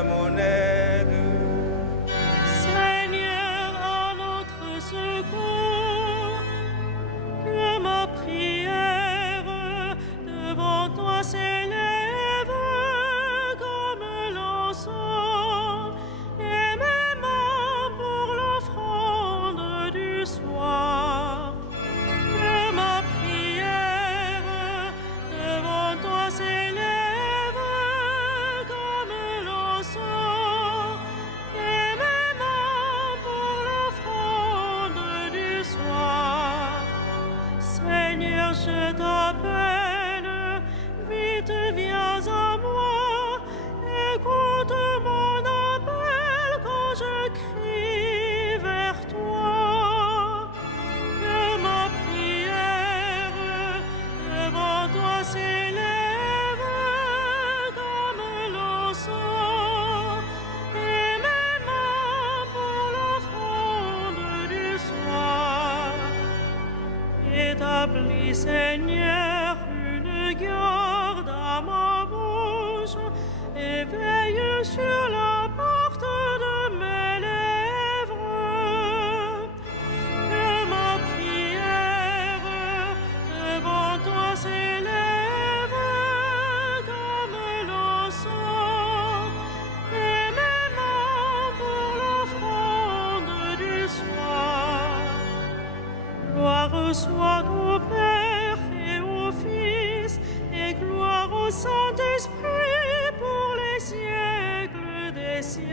à mon aide. Seigneur, à notre secours, que ma prière devant toi s'élève comme l'encens, et mes mains pour l'offrande du soir. Que ma prière devant toi s'élève comme l'encens, et mes mains pour l'offrande du soir. Seigneur, je t'appelle, vite viens à moi, écoute mon appel quand je crie vers toi. Que ma prière devant toi s'élève comme l'encens, et mes mains pour l'offrande du soir. Établis, Seigneur, une garde à ma bouche, et veille sur la porte de mes lèvres. Que ma prière devant toi s'élève comme l'encens, et mes mains pour l'offrande du soir. Gloire soit au Père et au Fils, et gloire au Saint-Esprit pour les siècles des siècles.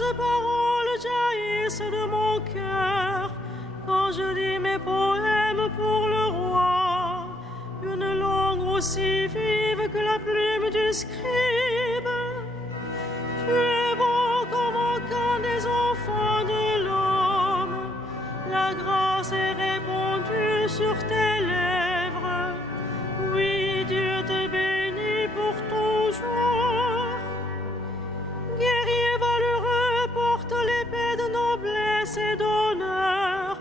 douces paroles jaillissent de mon cœur quand je dis mes poèmes pour le roi. Une langue aussi vive que la plume du scribe. Tu es beau comme aucun des enfants de l'homme. La grâce est répandue sur tes lèvres. Oui, Dieu te bénit pour toujours. Guerrier valeureux, porte l'épée de noblesse et d'honneur.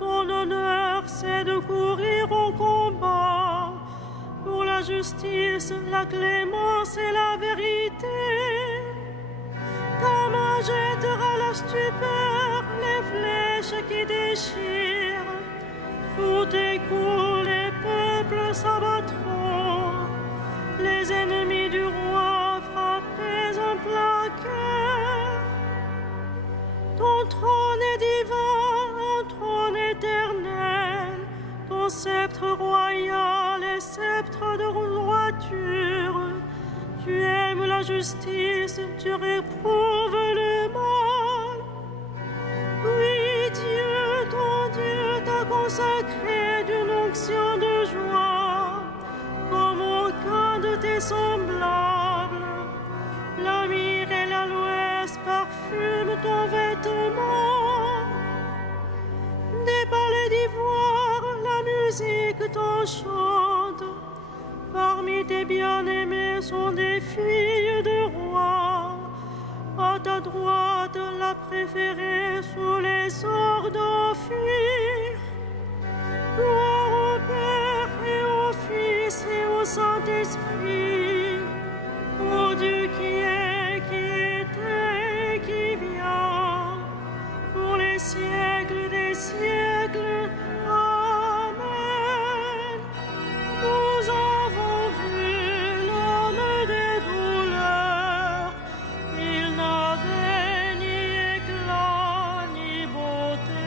Ton honneur, c'est de courir au combat pour la justice, la clémence et la vérité. Ta main jettera la stupeur, les flèches qui déchirent. Sous tes coups, les peuples s'abattront. Les ennemis du roi frappés en plein cœur. Ton trône est divin, un trône éternel. Ton sceptre royal est sceptre de droiture. Tu aimes la justice, tu réprouves le mal. Oui, Dieu, ton Dieu t'a consacré d'une onction de joie, comme aucun de tes semblables. La myrrhe et l'aloès parfument ton vêtement. Des palais d'ivoire, la musique t'enchante. Parmi tes bien-aimés sont des filles de rois. À ta droite, la préférée sous les ors d'Ophir. Gloire au Père et au Fils et au Saint-Esprit, au Dieu qui est, qui était et qui vient, pour les siècles des siècles. Amen. Nous avons vu l'homme des douleurs. Il n'avait ni éclat ni beauté.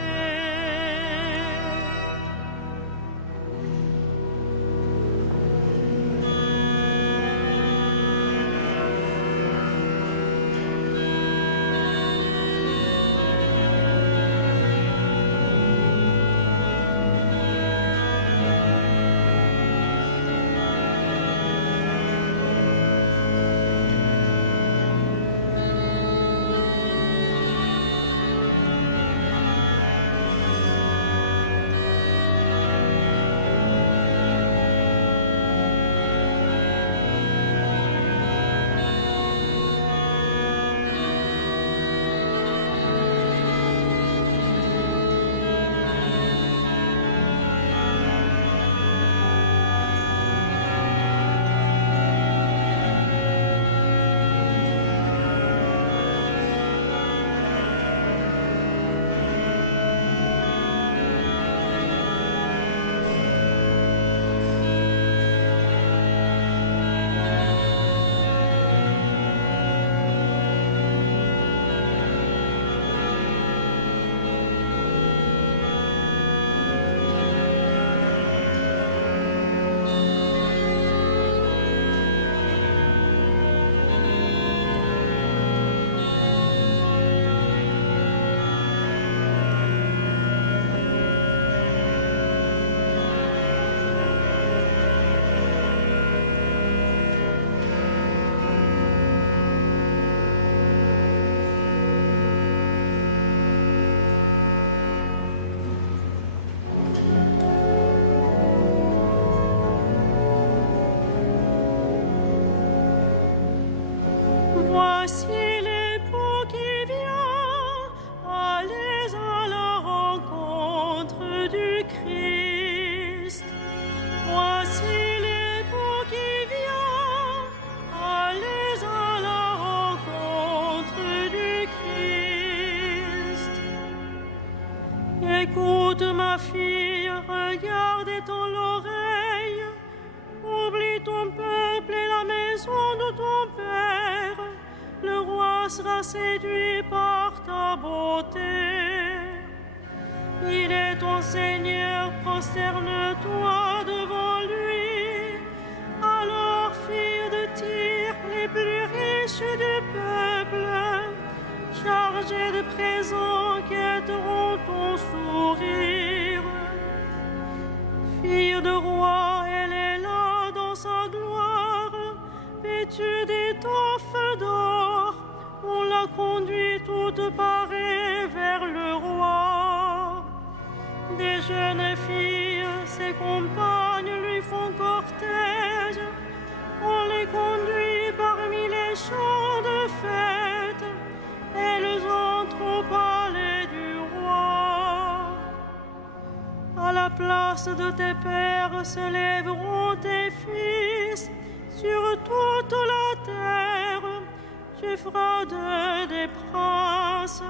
Voici l'époux qui vient, allez à la rencontre du Christ. Voici l'époux qui vient, allez à la rencontre du Christ. Écoute ma fille, regarde et tends l'oreille. Oublie ton peuple et la maison de ton père. Le roi sera séduit par ta beauté. Il est ton Seigneur, prosterne-toi devant lui. Alors, filles de Tyr, les plus riches du peuple, chargée de présents qui quêteront ton sourire. Fille de roi, elle est là dans sa gloire, vêtue d'étoffes d'or. On la conduit toute parée vers le roi. Des jeunes filles, ses compagnes lui font cortège. On les conduit parmi les champs de fête. Elles entrent au palais du roi. À la place de tes pères se lèveront tes fils. Sur toute la terre, tu feras d'eux des princes.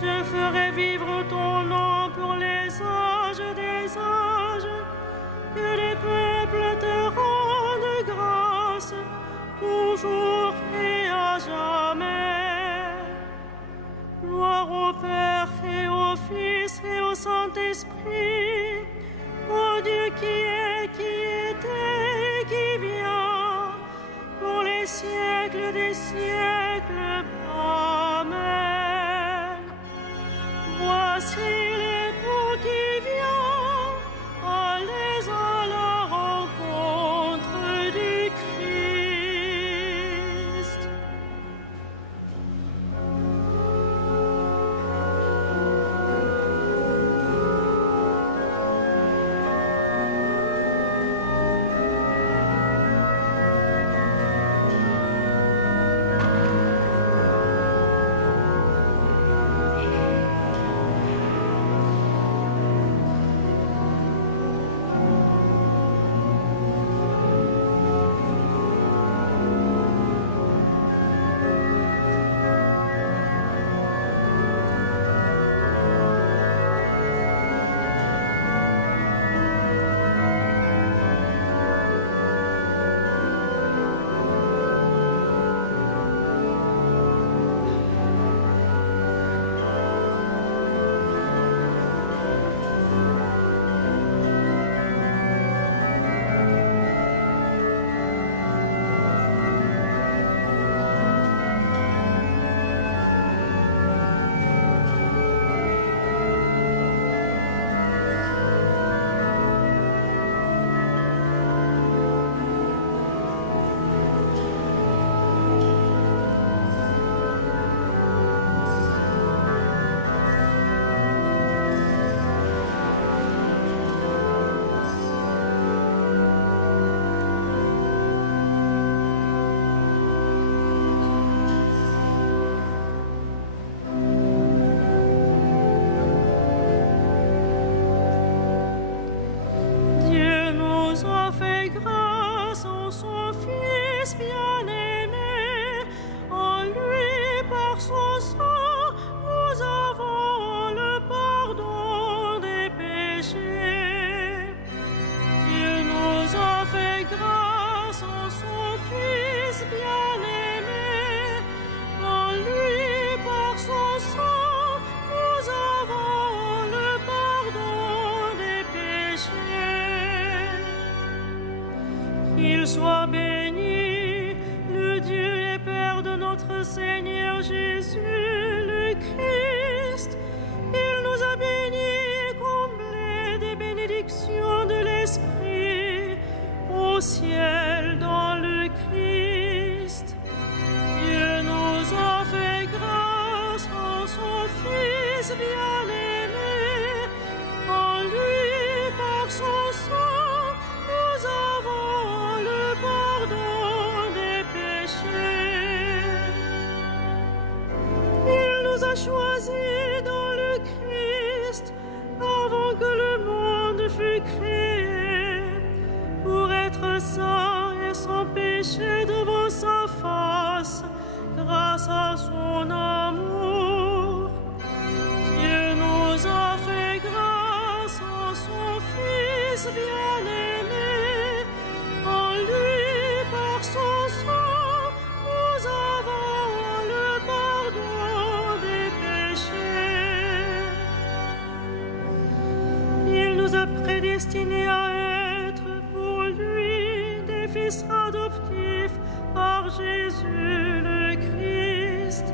Je ferai vivre ton nom pour les âges des âges. Que les peuples te rendent grâce, toujours et à jamais. Gloire au Père et au Fils et au Saint-Esprit, au Dieu qui est, qui était et qui vient, pour les siècles des siècles. Amen. Voici l'époux qui vient, allez à la rencontre du Christ. Bien-aimé, en lui par son sang, nous avons le pardon des péchés. Dieu nous a fait grâce en son Fils bien-aimé, en lui par son sang, nous avons le pardon des péchés. Qu'il soit béni, notre Seigneur Jésus le Christ. Il nous a bénis et comblés des bénédictions de l'Esprit au ciel dans le Christ. Dieu nous a fait grâce en son Fils bien-aimé, en lui par son sang, nous avons le pardon des péchés. Choisi dans le Christ avant que le monde fût créé, pour être saint et sans péché devant sa face, grâce à son amour. Dieu nous a fait grâce en son Fils bien-aimé, en lui par son sang, nous avons le pardon des péchés. Il nous a prédestinés à être pour lui des fils adoptifs par Jésus le Christ,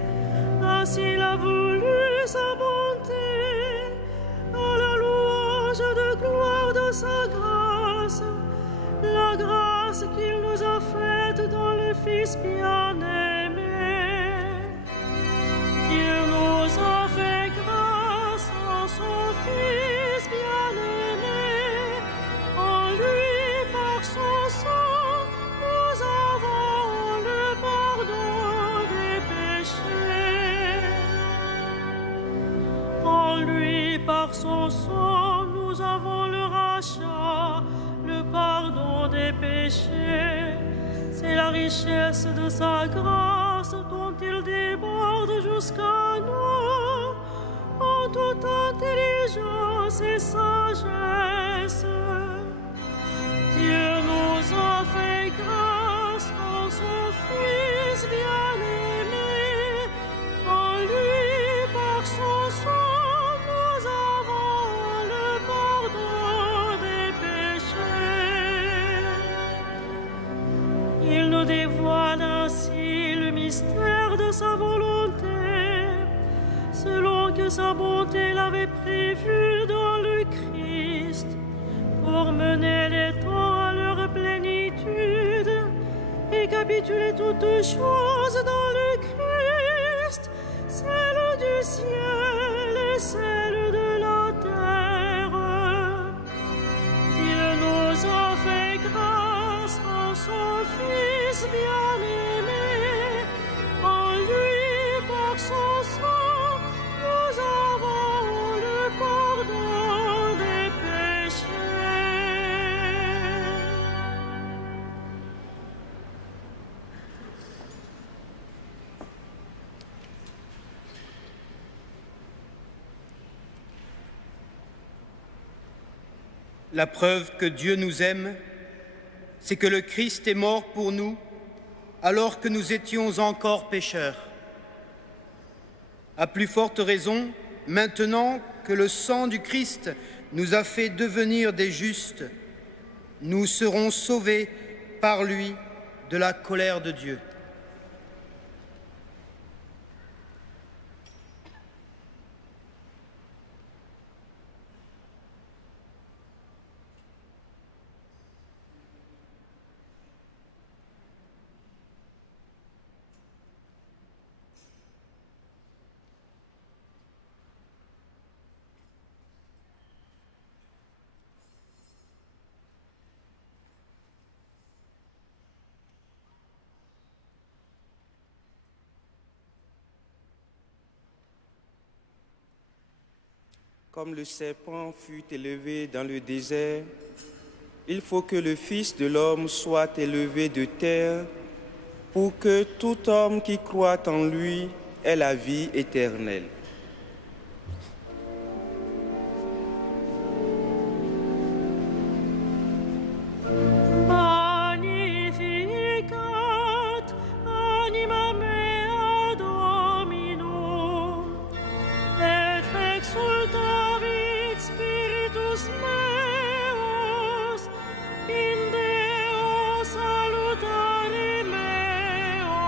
ainsi il a voulu sa bonté, à la louange de gloire de sa grâce, la grâce qu'il nous a faite dans le Fils bien-aimé. Dieu nous a fait grâce en son Fils bien-aimé, en lui par son sang, nous avons le pardon des péchés. En lui par son sang, nous avons le rachat, le pardon des péchés. C'est la richesse de sa grâce dont il déborde jusqu'à nous, en toute intelligence et sagesse. Dieu nous a fait grâce en son Fils bien-aimé, en lui par son sang, nous avons le pardon des péchés. Il nous dévoile ainsi le mystère de sa volonté, selon que sa bonté l'avait prévu dans le Christ, pour mener les temps à leur plénitude et capituler toutes choses dans le Christ, celle du ciel et celle de la terre. Dieu nous a fait grâce en son Fils bien-aimé, en lui par son sang, nous avons le pardon des péchés. La preuve que Dieu nous aime, c'est que le Christ est mort pour nous alors que nous étions encore pécheurs. À plus forte raison, maintenant que le sang du Christ nous a fait devenir des justes, nous serons sauvés par lui de la colère de Dieu. Comme le serpent fut élevé dans le désert, il faut que le Fils de l'homme soit élevé de terre pour que tout homme qui croit en lui ait la vie éternelle. Magnificat anima mea Dominum, et exultavit spiritus meus in Deo salutare meo,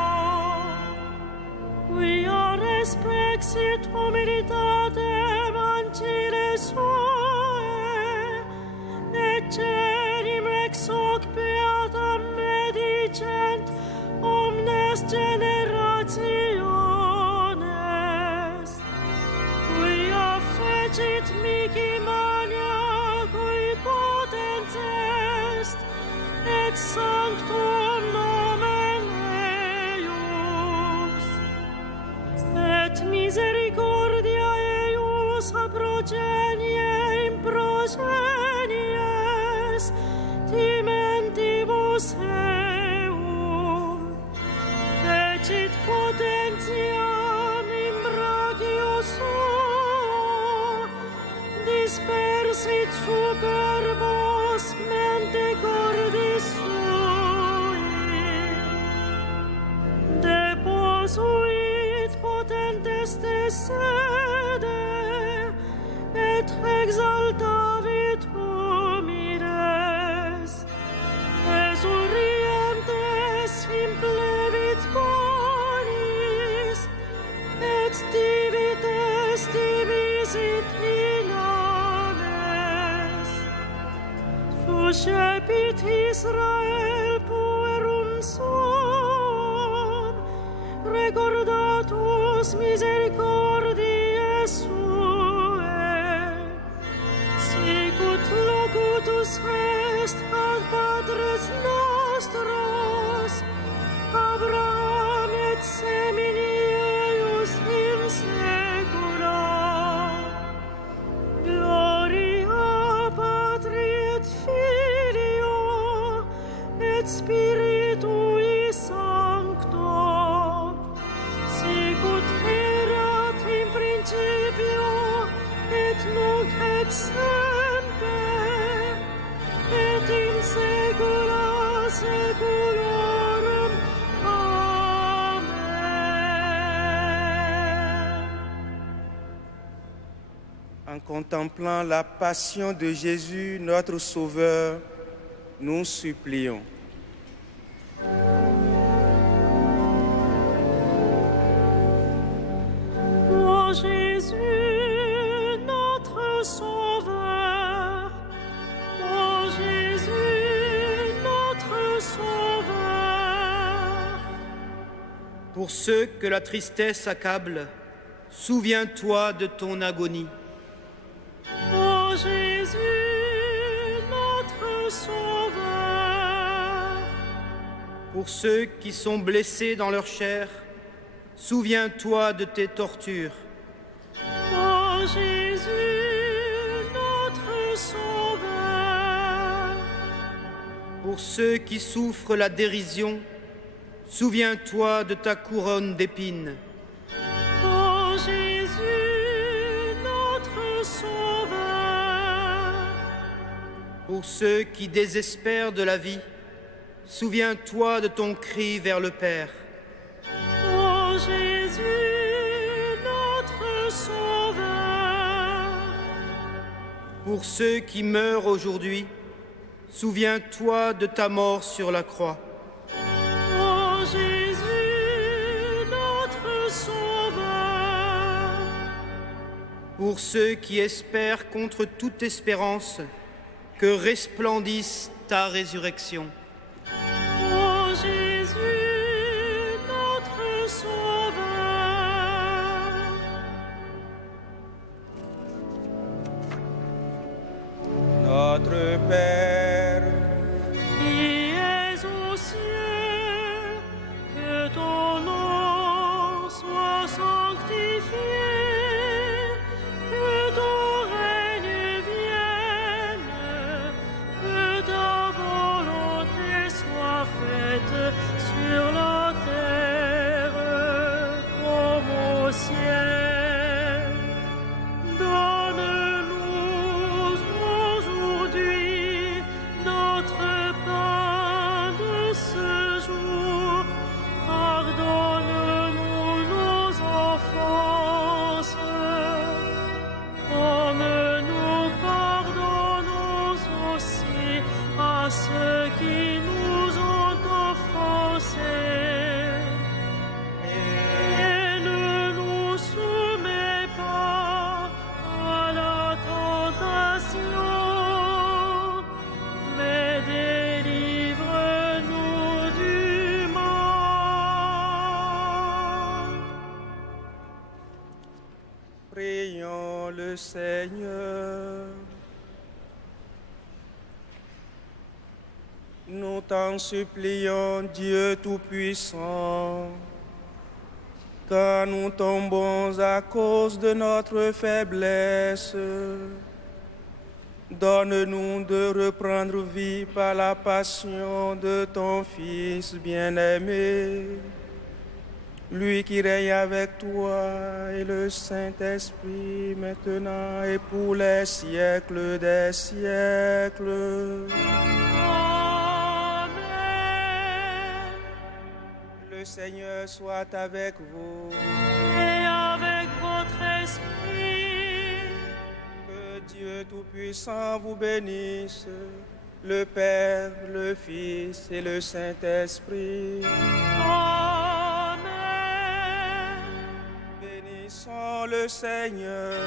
quia respexit humilitatem ancile suae, et cerim ex hoc beatam medicent omnes generationes, quia fecit mihi mania cui potens est, et sanctum nomen eius, et misericordia eius a progenie in progenies timentibus eum, fecit potentiam in brachio suo, dispersit superbos mente cordis sui, deposuit potentes te sede, et exaltavit humides, esurientes implevit bonis, et Uscepit Israel puerum suum, recordatus misericordiae suae, sicut locutus est ad patres nostros, Abraham et semini eius in saecula. Gloria Patri et Filio et Spiritui Sancto, sicut erat in principio et nunc et semper et in saecula saeculorum. Amen. En contemplant la passion de Jésus, notre Sauveur, nous supplions. Ô Jésus, notre Sauveur, ô Jésus, notre Sauveur. Pour ceux que la tristesse accable, souviens-toi de ton agonie. Ô Jésus, notre Sauveur. Pour ceux qui sont blessés dans leur chair, souviens-toi de tes tortures. Ô Jésus, notre Sauveur. Pour ceux qui souffrent la dérision, souviens-toi de ta couronne d'épines. Ô Jésus, notre Sauveur. Pour ceux qui désespèrent de la vie, souviens-toi de ton cri vers le Père. Ô Jésus, notre Sauveur. Pour ceux qui meurent aujourd'hui, souviens-toi de ta mort sur la croix. Ô Jésus, notre Sauveur. Pour ceux qui espèrent contre toute espérance, que resplendisse ta résurrection. Ô Jésus, notre Sauveur. Notre Père, Qui es aux cieux, que ton nom soit sanctifié, que ton règne vienne, que ta volonté soit faite sur la terre comme au ciel. Donne-nous aujourd'hui notre pain de ce jour. Pardonne-nous nos offenses, comme nous pardonnons aussi à ceux qui nous ont offensés. Et ne nous soumets pas à la tentation, mais délivre-nous du mal. prions le Seigneur. Nous t'en supplions, Dieu Tout-Puissant, quand nous tombons à cause de notre faiblesse, donne-nous de reprendre vie par la passion de ton Fils bien-aimé, lui qui règne avec toi et le Saint-Esprit maintenant et pour les siècles des siècles. Amen. Le Seigneur soit avec vous. Et avec votre esprit, Que Dieu Tout-Puissant vous bénisse, le Père, le Fils et le Saint-Esprit. Amen. Bénissons le Seigneur.